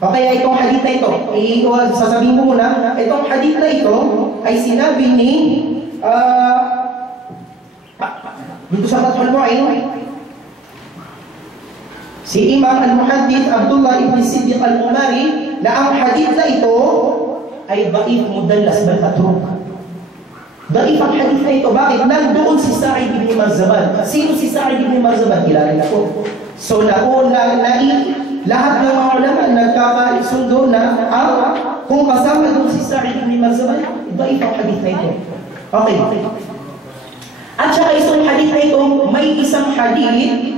O kaya itong hadith na ito, sasabihin ko muna, itong hadith na ito ay sinabi ni dito sa Fathul Mu'in, si Imam al-Muhaddith Abdullah ibn Siddiq al-Umari, na ang hadith na ito ay da'if mudallas bal matruk. Da'if ang hadith na ito. Bakit? Nandoon si Sa'id ibn Marzaban. Sino si Sa'id ibn Marzaban? Kilala na po. So lahat ng mga ulama nagkakasundo na kung kasama doon si Sa'id ibn Marzaban, da'if ang hadith na ito. Okay. At saka isang hadith na ito, may isang hadith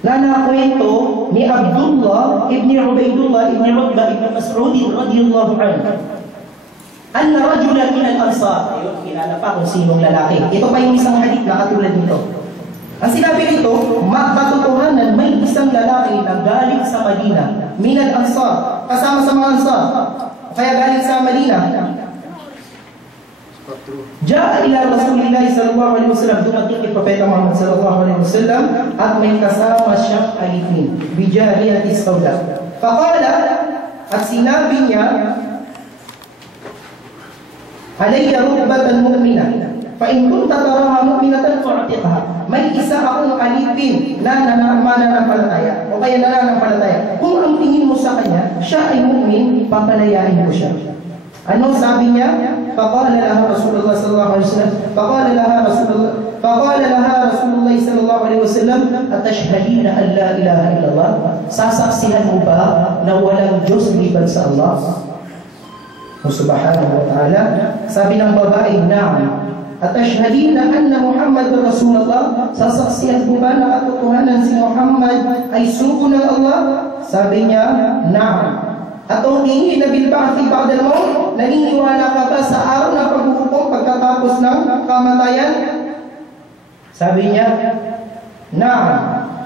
na nakwento ni Abdullah ibn Ubaidullah ibn Utbah ibn Mas'ud radiyallahu anhu. Anna rajulan min al-Ansar. Ayun, kilala pa kung sinong lalaki. Ito pa yung isang hadith na katulad nito. Ang sinabi nito, katotohanan may isang lalaki na galing sa Madina, min al-Ansar, kasama sa mga Ansar, kaya galing sa Madina. Ja'a ila Rasulillah sallallahu alaihi wasallam, dumating kay Propeta Muhammad sallallahu alaihi wasallam at may kasama siyang alipin, bijariyatin sauda. Faqala, at sinabi niya, alayya rubbatan mu'mina, fa in kunta taraha mu'minatan fa'tiqha. May isa akong alipin na mananampalataya o kaya nananampalataya. Kung ang tingin mo sa kanya, siya ay mu'min, papalayain mo siya. Ano sabi niya? فقال لها رسول الله صلى الله عليه وسلم فقال لها رسول الله صلى الله عليه وسلم أتشهدين أن لا إله إلا الله. Sasaksihan mo ba na walang Diyos liban sa Allah subhanahu wa ta'ala? Sabi ng babae, na'am. Atashhadina anna Muhammadur Rasulullah. Sasaksihan mo ba na katotohanan si Muhammad ay sugo ng Allah? Sabi niya, na'am. At tu'minin na bilba'thi ba'dal maut, naniniwala ka ba sa araw na paghuhukom pagkatapos ng kamatayan? Sabi niya, na'am.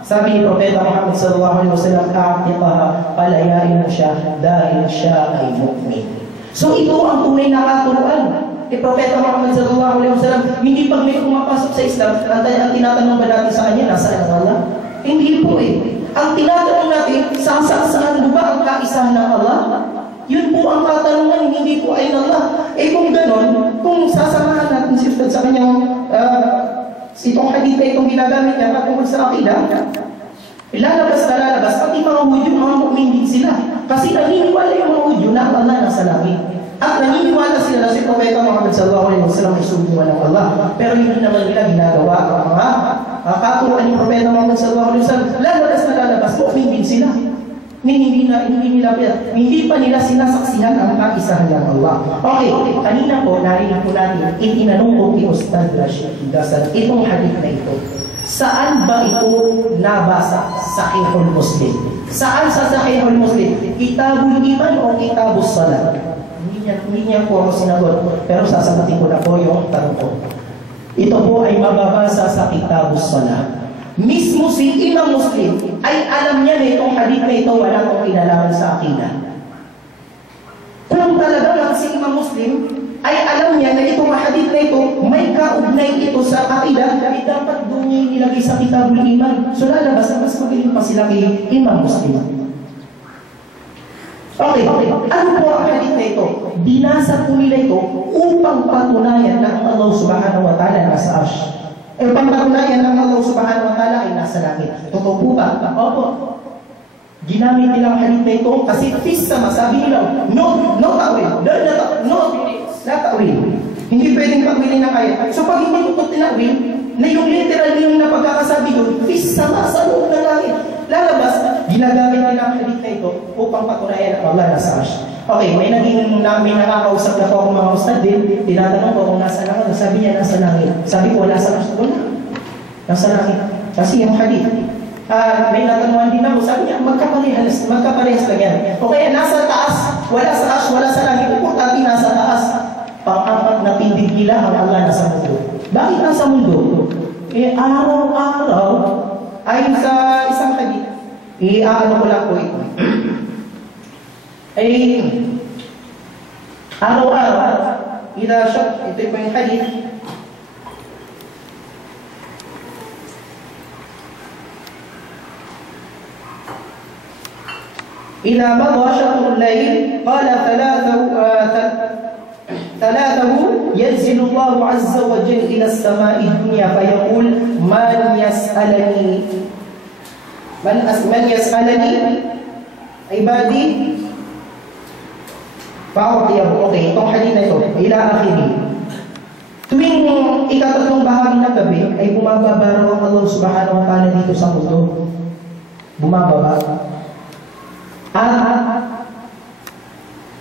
Sabi ni Propeta Muhammad sallallahu alaihi wasallam, a'tiqaha, palayain mo siya dahil siya ay mu'min. So ito ang tunay na katuruan ni Propeta Muhammad sallallahu alaihi wasallam. Hindi pag may pumapasok sa Islam, ang tinatanong ba natin sa kanya, nasaan ang Allah? Hindi po eh. Ang tinatanong natin, saan mo ba ang kaisahan ng Allah? Yun po ang katanungan, hindi po ay Allah. Eh kung ganon, kung sasamahan natin si Ustad sa kanyang itong hadith na itong ginagamit niya patungkol sa akida, lalabas na lalabas, pati mga Hudyo, mga mu'min din sila. Kasi naniniwala yung mga Hudyo na ang Allah nasa langit. At naniniwala sila na si Propeta Muhammad sallallahu alaihi wasallam ay suguan ng Allah. Pero hindi naman nila ginagawa ang mga katuruan ni Propeta Muhammad sallallahu alaihi wasallam. Lalabas na lalabas, mu'min din sila. Hindi pa nila sinasaksihan ang kaisahan ng Allah. Okay, kanina po, narinig po natin, itinanong ko kay Ustad Rashid Dasan, itong hadith na ito. Saan ba ito nabasa? Sahihul Muslim. Saan sa Sahihul Muslim? Kitabul Iman o Kitabus Salat? Hindi niya po ako sinagot, pero sasagutin ko na po yung tanong ko. Ito po ay mababasa sa Kitabus Salat. Mismo si Imam Muslim ay alam niya na itong hadith na ito wala akong kinalaman sa akida. Kung talaga lang si Imam Muslim ay alam niya na itong hadith na ito may kaugnay ito sa akida, ay dapat doon niya nilagay sa Kitabul Iman. So lalabas na mas magaling pa sila kay Imam Muslim. Okay. Ano po ang hadith na ito? Binasa po nila ito upang patunayan na ang Allah subhanahu wa ta'ala nasa arsh. Upang patunayan na ang Allah subhanahu wa ta'ala ay nasa langit. Totoo po ba? Opo. Ginamit nila ang hadith na ito kasi fissa, sabi nila, no ta'wil. No ta'wil. Hindi pwedeng pagwilin ng ayat. So pag hindi ito tinawil, na yung literal yung napagkakasabi doon, fissa sa loob ng langit. Lalabas, ginagamit nila ang hadith na ito upang patunayan na Allah nasa arsh. Okay, may nakakausap na po akong mga ustad din. Tinatanong ko kung nasa langit. Sabi niya, nasa langit. Sabi ko, nasa arsh. Wala. Nasa langit. Kasi yung hadith. May natanungan din ako. Sabi niya, magkaparehas lang yan. O kaya, nasa taas. Wala sa arsh, wala sa langit. Importante, nasa taas. Pang-apat na tindig nila ang Allah nasa mundo. Bakit nasa mundo? Araw-araw, ayon sa isang hadith, ano ko lang po ito. Araw-araw, ito po yung hadith. إذا مضى شطر الليل قال ثلاثه ينزل الله عز وجل إلى السماء الدنيا فيقول من يسألني عبادي فأعطيه. Okay, itong hadith na ito, ila akhiri. Tuwing ikatatlong bahagi ng gabi, ay bumababa raw ang Allah subhanahu wa ta'ala dito sa mundo. Bumababa. At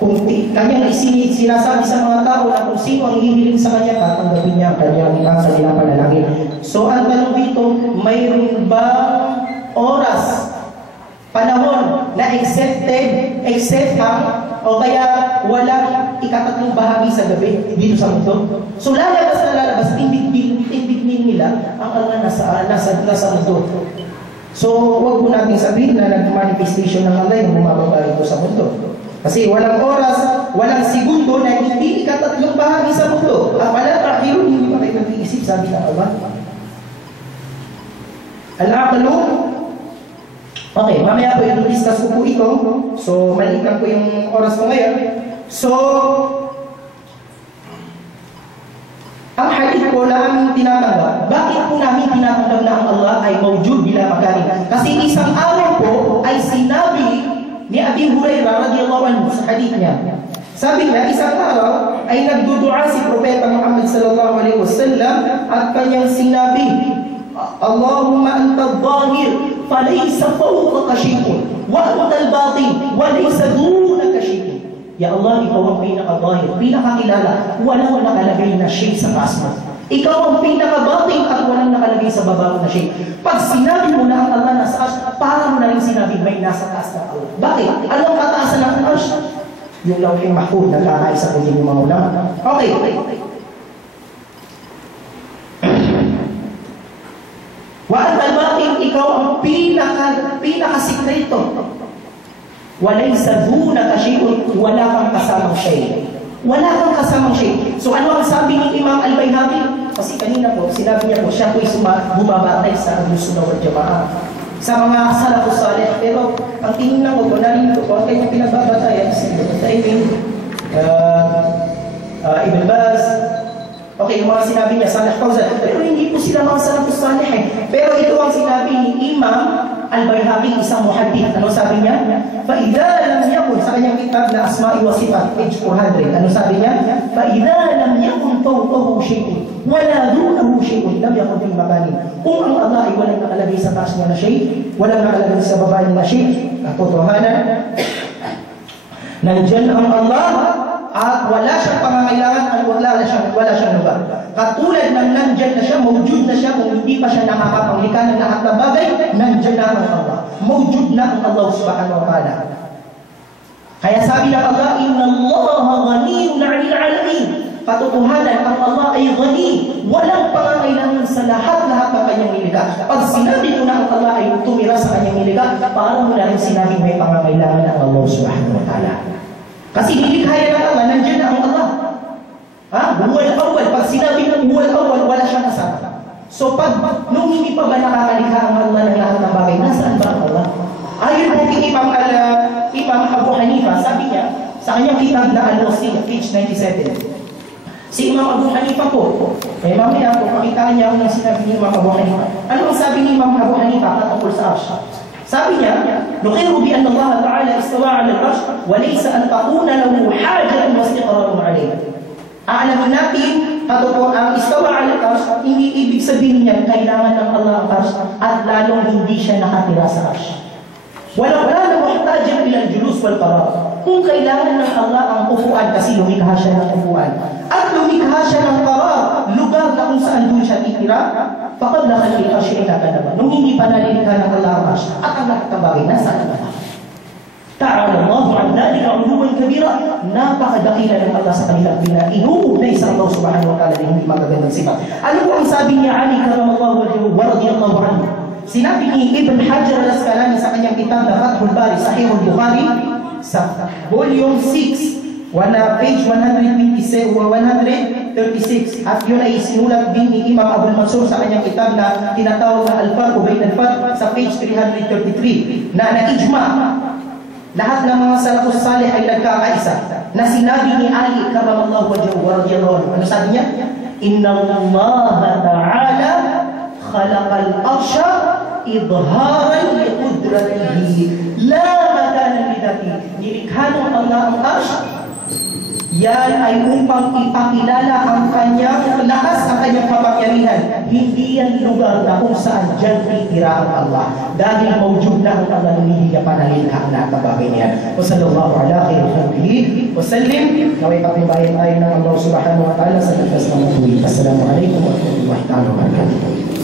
kung kanyang sinasabi sa mga tao na kung sino ang hihiling sa kanya, tatanggapin niya ang kanyang kanilang panalangin. So ang tanong dito, mayroon ba oras, panahon na except ang o kaya walang ikatatlong bahagi sa gabi dito sa mundo? So lalabas, tindigmin nila ang Allah nasa mundo. So huwag po natin sabihin na nag-manifestation ng Allah yung bumababa ito sa mundo. Kasi walang oras, walang segundo na hindi ikatatlong bahagi sa mundo. Wala kahirun, hindi pa kayo nag-iisip, sabi ng Allah. Al-aqlu. Okay, mamaya po i-discuss ko po ito. So, maliit lang po yung oras ko ngayon. So, ang hadith po na aming tinatanggap, bakit po namin tinatanggap na ang Allah ay mawjud bila makanin? Kasi isang araw po ay sinabi ni Abi Hurairah radhiyallahu anhu sa hadith niya. Sabi niya, isang araw ay nagdudua si Propeta Muhammad sallallahu alaihi wasallam at kanyang sinabi, Allahumma anta adh-dhahir falaysa fawqaka shay'un wa anta al-batin wa laysa dunaka shay'un. Ya Allah, ikaw ang pinaka-dhahir, pinaka-kilala, walang nakalagay na shay sa taas mo. Ikaw ang pinaka-batin at walang nakalagay sa baba na shay. Pag sinabi mo na ang Allah nasa taas, parang na rin sinabi may nasa taas na Allah. Bakit? Anong kataasan ng arsh? Yung lawhing mahfuz na kakaisa po yung mga ulama. Okay. Wa al-batin, ikaw ang pinaka-sikreto. Walaysa dunaka shay'un, wala kang kasamang shay. Wala kang kasamang shay. So ano ang sabi ni Imam Al-Bayhaqi? Kasi kanina po, sinabi niya po, siya po ay bumabatay sa Ahlus-Sunnah wal Jama'ah, sa mga salafus salih. Pero ang tingin ko po, narinig ko po, ang kanyang pinagbabatayan, si Ibn Taymin, Ibn Baz, okay, yung mga sinabi niya, Salih Fawzan, pero hindi po sila mga salafus salih eh. Pero ito ang sinabi ni Imam Al-Bayhaqi, isang muhaddith. Ano sabi niya? فَإِذَا لَمْ يَكُنْ sa kanyang kitab na Asma'i wa Sifat, page 400. Ano sabi niya? فَإِذَا لَمْ يَكُنْ فَوْقَهُ شَيْءٌ وَلَا دُونَهُ شَيْءٌ لَمْ يَكُنْ فِي مَكَانٍ. Kung ang Allah ay walang nakalagay sa taas niya na shay, walang nakalagay sa baba niya na shay, katotohanan, nandiyan ang Allah at wala siyang pangangailangan at wala siyang lugar. Katulad ng nandyan na siya, mawjud na siya, kung hindi pa siya nakakapanglikha ng lahat ng bagay, nandyan na ang Allah. Mawjud na ang Allah subhanahu wa ta'ala. Kaya sabi ng Allah, Inna Allah ghaniyun 'anil 'alamin. Katotohanan, ang Allah ay ghani, walang pangangailangan sa lahat-lahat ng kanyang nilikha. Pag sinabi mo na ang Allah ay tumira sa kanyang nilikha, parang mo na rin sinabi may pangangailangan ang Allah subhanahu wa ta'ala. Kasi nilikha yan ng Allah, nandiyan na ang Allah. Huwal awal. Pag sinabi ng huwal awal, wala siyang kasama. So nung hindi pa ba nakakalikha ang Allah ng lahat ng bagay, nasaan ba ang Allah? Ayon po kay Imam Abu Hanifa, sabi niya, sa kanyang kitab na Al-Wasiyah, page 97. Si Imam Abu Hanifa po, kaya mamaya po, pakitaan niya ang sinabi ni Imam Abu Hanifa. Ano ang sabi ni Imam Abu Hanifa patungkol sa arsh? Sabi niya, نُقِرُّ بِأَنَّ اللَّهَ تَعَالَى اسْتَوَى عَلَى الْعَرْشِ وَلَيْسَ أَنْ تَكُونَ لَهُ حَاجَةٌ وَاسْتِقْرَارٌ عَلَيْهِ. Aalamin natin, ang istawa ala al-arsh, hindi ibig sabihin niya kailangan ng Allah ang arsh at lalong hindi siya nakatira sa arsh. Wala na muhtajan ila al-julus wal qarar. Kung kailangan ng Allah ang upuan kasi lumikha siya ng upuan at lumikha siya ng qarar, lugar na kung saan doon siya titira, faqad lakal al-arsh ila naman. Nung hindi pa nalilikha ng Allah ang arsh at ang lahat ng bagay nasa Allah. Ta'ala Allahu an dhalika 'uluwan kabira. Napakadakila ng Allah sa kanilang pinainuuna na isang Allah subhanahu wa ta'ala na hindi magagandang sifat. Ano po ang sabi ni Ali karamallahu wajhahu wa radiyallahu anhu? Sinabi ni Ibn Hajar al-Asqalani sa kanyang kitab na Fathul Bari, Sahih al-Bukhari, sa volume 6, page 136, at yun ay sinulat din ni Imam Abdul Mansur sa kanyang kitab na tinatawag na Al-Farq Bayn al-Farq sa page 333, na na-ijma Lahat ng mga salafus salih ay nagkakaisa na sinabi ni Ali karamallahu wajhahu wa radiyallahu anhu. Ano sabi niya? Inna Allah ta'ala khalaqal arsha idharan li qudratihi la makana li dhatihi. Nilikha ng Allah ang arsh, yan ay upang ipakilala ang kanyang lakas, ang kanyang kapangyarihan. Hindi yan lugar na kung saan dyan titira ang Allah. Dahil mawjud na ang Allah, hindi niya panalikha na kabagay niya. Wa sallallahu ala khairihi wa sallim. Naway patibayin tayo ng Allah subhanahu wa ta'ala sa nagpas ng matuloy. Assalamu alaikum wa rahmatullahi wa barakatuh.